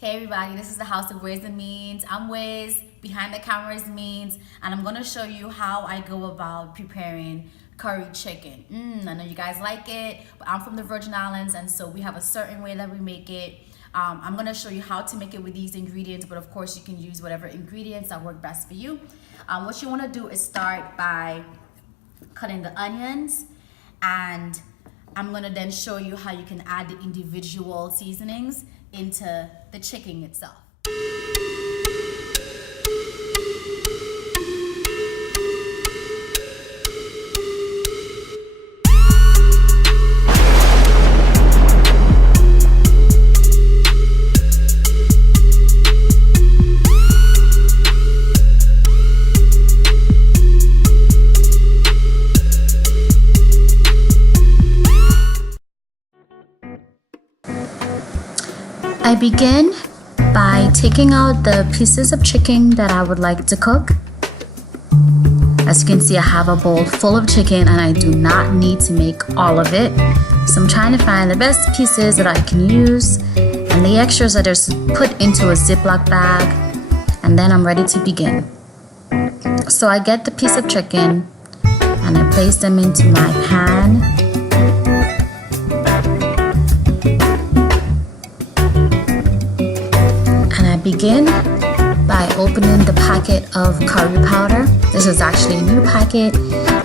Hey everybody, this is the House of Ways and Means. I'm Wiz, behind the camera is Means, and I'm gonna show you how I go about preparing curry chicken. I know you guys like it, but I'm from the Virgin Islands, and so we have a certain way that we make it. I'm gonna show you how to make it with these ingredients, but of course you can use whatever ingredients that work best for you. What you wanna do is start by cutting the onions, and I'm gonna then show you how you can add the individual seasonings into the chicken itself. I begin by taking out the pieces of chicken that I would like to cook. As you can see, I have a bowl full of chicken and I do not need to make all of it. So I'm trying to find the best pieces that I can use, and the extras are just put into a Ziploc bag, and then I'm ready to begin. So I get the piece of chicken and I place them into my pan. Begin by opening the packet of curry powder. This is actually a new packet,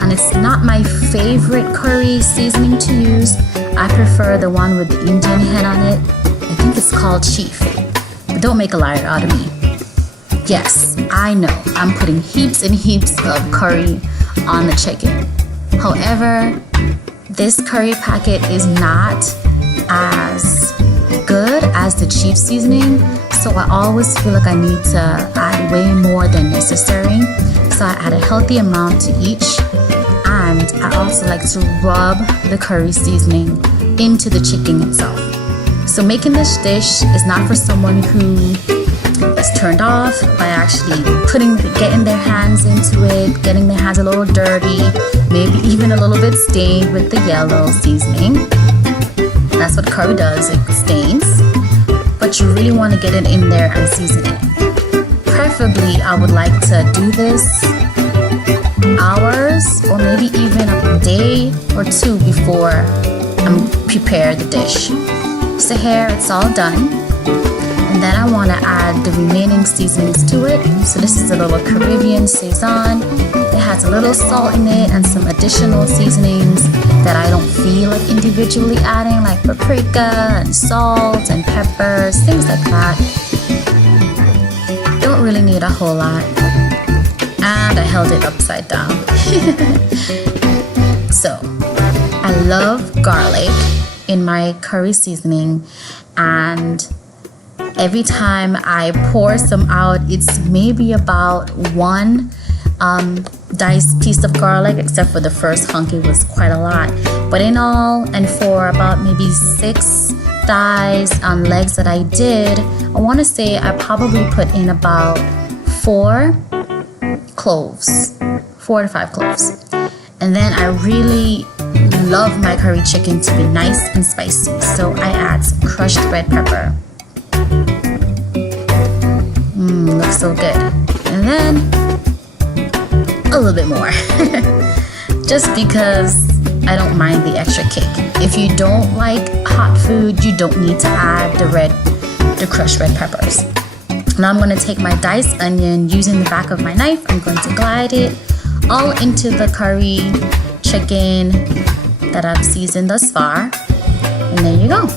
and it's not my favorite curry seasoning to use. I prefer the one with the Indian head on it. I think it's called Chief. But don't make a liar out of me. Yes, I know I'm putting heaps and heaps of curry on the chicken. However, this curry packet is not as good as the Chief seasoning, so I always feel like I need to add way more than necessary. So I add a healthy amount to each, and I also like to rub the curry seasoning into the chicken itself. So making this dish is not for someone who is turned off by actually getting their hands into it, getting their hands a little dirty, maybe even a little bit stained with the yellow seasoning. That's what curry does, it stains. But you really want to get it in there and season it. Preferably, I would like to do this hours or maybe even a day or two before I prepare the dish. So here it's all done, and then I want to add the remaining seasonings to it. So this is a little Caribbean Saison. It has a little salt in it and some additional seasonings that I don't feel like individually adding, like paprika and salt and peppers, things like that. Don't really need a whole lot. And I held it upside down. So I love garlic in my curry seasoning, and every time I pour some out, it's maybe about one diced piece of garlic, except for the first hunk, it was quite a lot. But in all, and for about maybe 6 thighs and legs that I did, I want to say I probably put in about 4 cloves, 4 to 5 cloves. And then I really love my curry chicken to be nice and spicy, so I add some crushed red pepper. Looks so good. And then a little bit more, just because I don't mind the extra kick. If you don't like hot food, you don't need to add the crushed red peppers. Now I'm going to take my diced onion, using the back of my knife. I'm going to glide it all into the curry chicken that I've seasoned thus far, and there you go.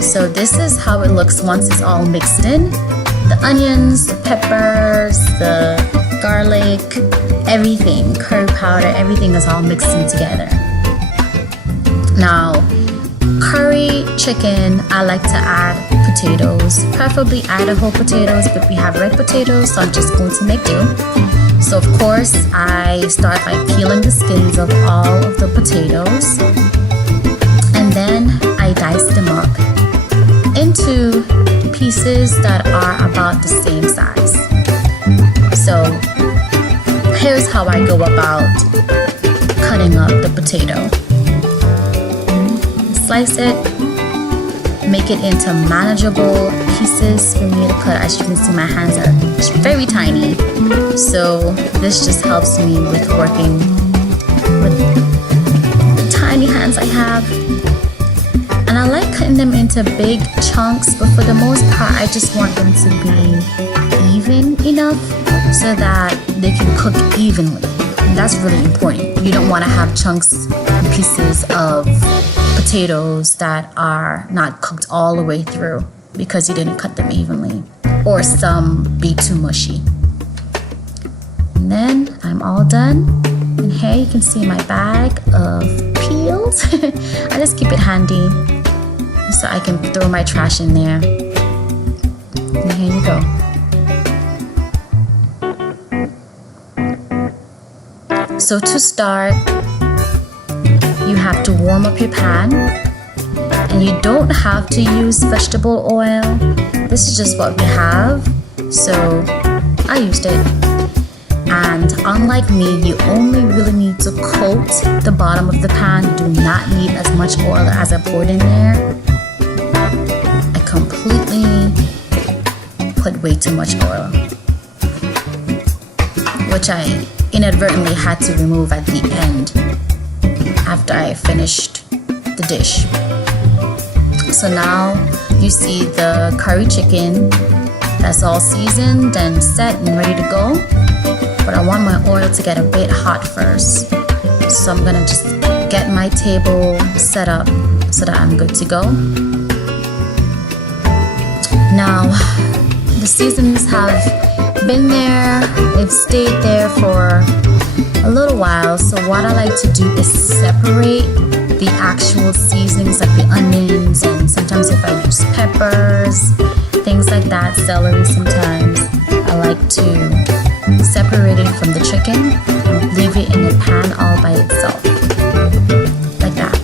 So this is how it looks once it's all mixed in. The onions, the peppers, the garlic, everything, curry powder, everything is all mixed in together. Now, curry chicken, I like to add potatoes, preferably Idaho potatoes, but we have red potatoes, so I'm just going to make do. So of course, I start by peeling the skins of all of the potatoes, and then I dice them up into pieces that are about the same size. So here's how I go about cutting up the potato. Slice it make it into manageable pieces for me to cut. As you can see, my hands are very tiny, so this just helps me with working with the tiny hands I have. And I like cutting them into big chunks, but for the most part I just want them to be even enough so that they can cook evenly. And that's really important. You don't want to have chunks and pieces of potatoes that are not cooked all the way through because you didn't cut them evenly, or some be too mushy. And then I'm all done. And here you can see my bag of peels. I just keep it handy so I can throw my trash in there. And here you go. So to start, you have to warm up your pan, and you don't have to use vegetable oil. This is just what we have, so I used it. And unlike me, you only really need to coat the bottom of the pan. You do not need as much oil as I poured in there. I completely put way too much oil, which I inadvertently had to remove at the end after I finished the dish. So now you see the curry chicken that's all seasoned and set and ready to go. But I want my oil to get a bit hot first. So I'm gonna just get my table set up so that I'm good to go. Now, the seasonings have been there, they've stayed there for a little while. So what I like to do is separate the actual seasonings, like the onions, and sometimes if I use peppers, things like that, celery sometimes, I like to separate it from the chicken and leave it in the pan all by itself, like that.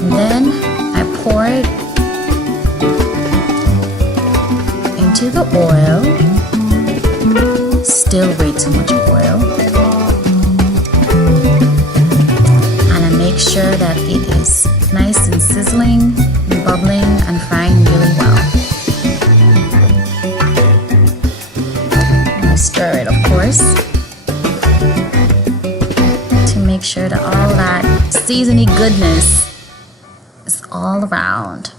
And then I pour it into the oil. Still way too much oil. And I make sure that it is nice and sizzling and bubbling and frying really well. And I stir it, of course, to make sure that all that seasoning goodness is all around.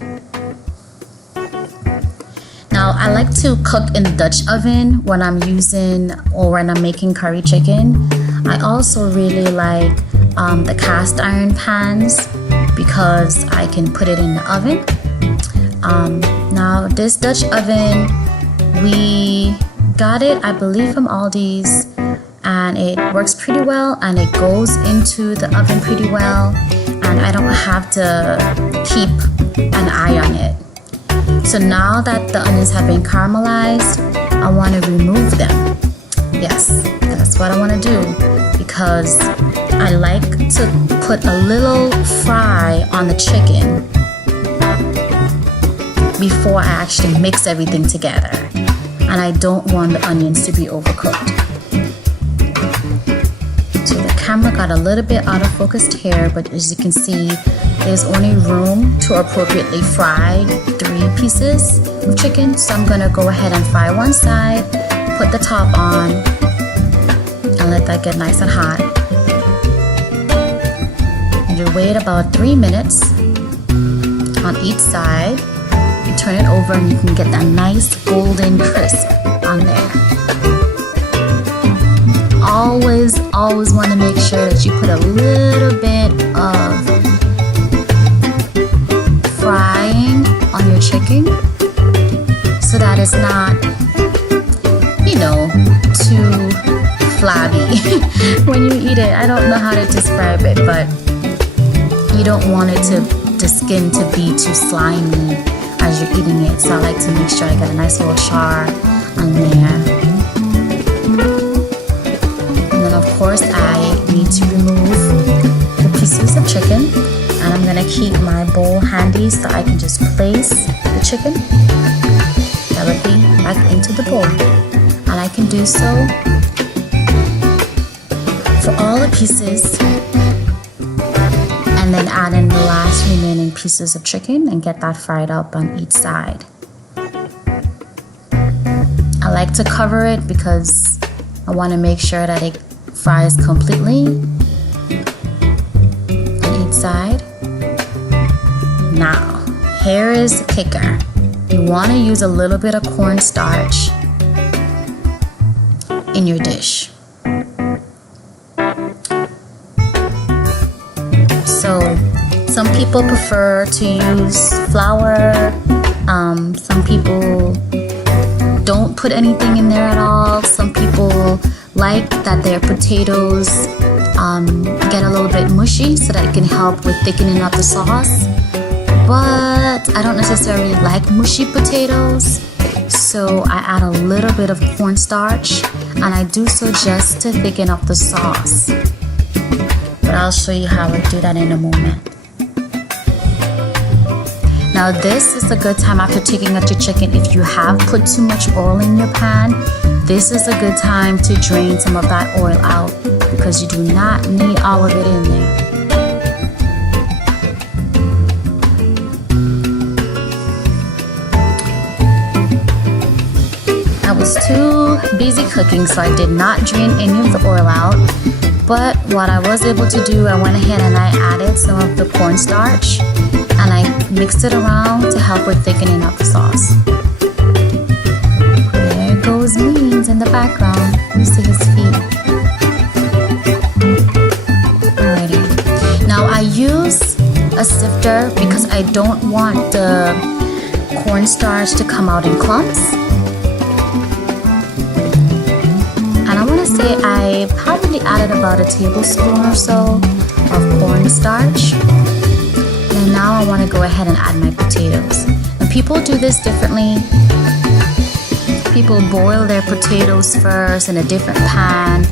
Now, I like to cook in the Dutch oven when I'm using or when I'm making curry chicken. I also really like the cast iron pans because I can put it in the oven. Now, this Dutch oven, we got it, I believe, from Aldi's, and it works pretty well and it goes into the oven pretty well, and I don't have to keep an eye on it. So now that the onions have been caramelized, I want to remove them. Yes, that's what I want to do, because I like to put a little fry on the chicken before I actually mix everything together. And I don't want the onions to be overcooked. So the camera got a little bit out of focus here, but as you can see, there's only room to appropriately fry 3 pieces of chicken. So I'm gonna go ahead and fry one side, put the top on, and let that get nice and hot. And you wait about 3 minutes on each side. You turn it over and you can get that nice golden crisp on there. Always want to make sure that you put a little bit of frying on your chicken so that it's not, too flabby when you eat it. I don't know how to describe it, but you don't want it the skin to be too slimy as you're eating it. So I like to make sure I get a nice little char on there. And then of course I need to remove the pieces of chicken, and I'm gonna keep my bowl handy so I can just place the chicken directly back into the bowl. And I can do so for all the pieces, and and then add in the last remaining pieces of chicken and get that fried up on each side. I like to cover it because I want to make sure that it fries completely on each side. Now, here is the kicker. You want to use a little bit of cornstarch in your dish. So some people prefer to use flour. Some people don't put anything in there at all. Some people like that their potatoes get a little bit mushy so that it can help with thickening up the sauce. But I don't necessarily like mushy potatoes, so I add a little bit of cornstarch, and I do so just to thicken up the sauce. But I'll show you how I do that in a moment. Now this is a good time after taking out your chicken. If you have put too much oil in your pan, this is a good time to drain some of that oil out because you do not need all of it in there. I was too busy cooking, so I did not drain any of the oil out. But what I was able to do, I went ahead and I added some of the cornstarch and I mixed it around to help with thickening up the sauce. There goes Means in the background. You see his feet. Alrighty. Now I use a sifter because I don't want the cornstarch to come out in clumps. And I want to say I probably added about a tablespoon or so of cornstarch. And now I want to go ahead and add my potatoes. And people do this differently. People boil their potatoes first in a different pan,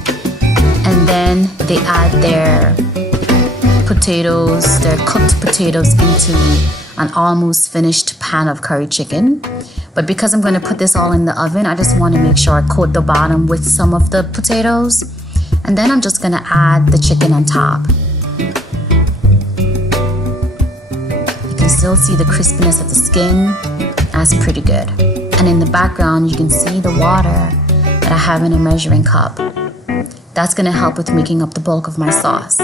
and then they add their potatoes, their cooked potatoes, into an almost finished pan of curry chicken. But because I'm going to put this all in the oven, I just want to make sure I coat the bottom with some of the potatoes. And then I'm just going to add the chicken on top. You can still see the crispiness of the skin. That's pretty good. And in the background, you can see the water that I have in a measuring cup. That's going to help with making up the bulk of my sauce.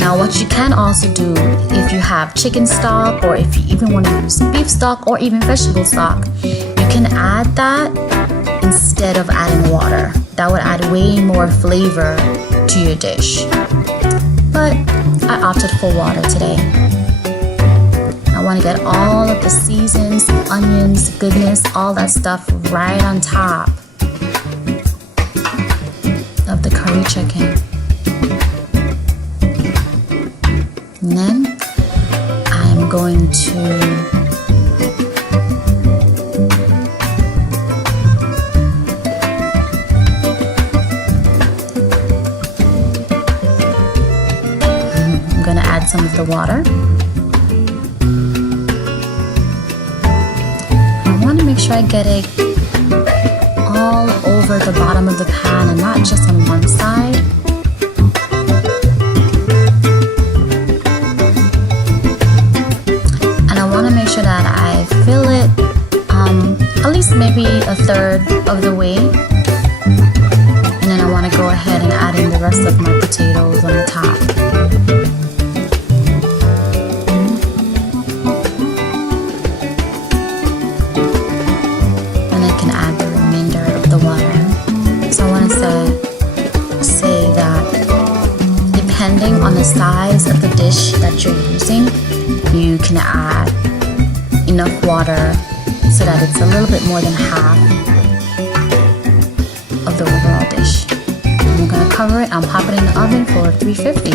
Now what you can also do, if you have chicken stock, or if you even want to use beef stock or even vegetable stock, you can add that instead of adding water. That would add way more flavor to your dish. But I opted for water today. I want to get all of the seasons, onions, goodness, all that stuff right on top of the curry chicken. And then I'm going to add some of the water. I want to make sure I get it all over the bottom of the pan and not just on one side. Make sure that I fill it at least maybe a third of the way, and then I want to go ahead and add in the rest of my potatoes on the top. And I can add the remainder of the water. So I want to say that depending on the size of the dish that you're using, you can add enough water so that it's a little bit more than half of the overall dish. I'm going to cover it and pop it in the oven for 350.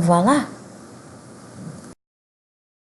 Voila!